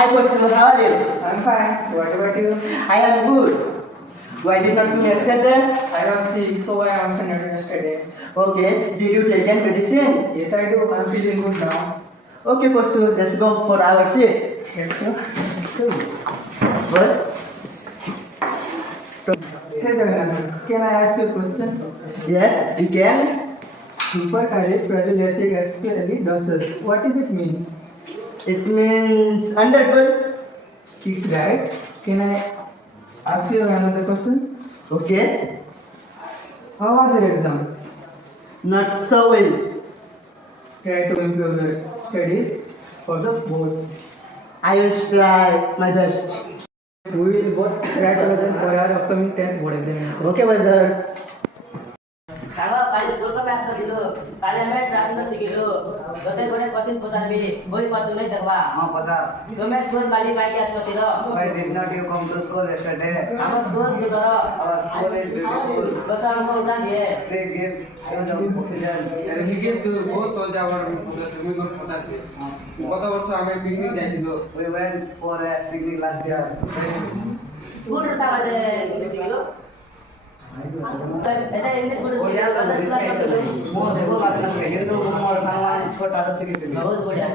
Hi, Koshima, how are you? I'm fine. What about you? I am good. Why did not come yesterday? I was sick, so I absent yesterday. Okay, did you take any medicine? Yes, I do. I'm feeling good now. Okay, Kosu, let's go for our shift. Let's go. What? Hey, Jagannath, can I ask you a question? Yes, you can. Supercalifragilisticexpialidocious. What does it mean? It means wonderful. It's right. Can I ask you another question? Okay, How was your exam? not so well. Try to improve your studies for the boards. I will try my best. We will both try together for our upcoming 10th board examination. Okay, brother. सागा काली school को math सकिलो parliament राख्न सिकिलो जतै पनि question पचारबे बोई पत्तु नै देखबा पचार तुमे स्कुल काली पाइ क्यास पति र Why did not you come to school yesterday? हाम्रो स्कुल सुधर Our school is beautiful. बच्चाको उठान दिए They give use of oxygen. And he gave to both soldier our তুমি কথা আছে গত বছর আমি পিকনিক যাইছিল We went for a picnic last year. School र सामाजे सिकिलो एता इंग्लिश बोल ओडिया का विषय है। मो से वो क्लास में गए तो मो और सामान को टाटा से की बहुत बढ़िया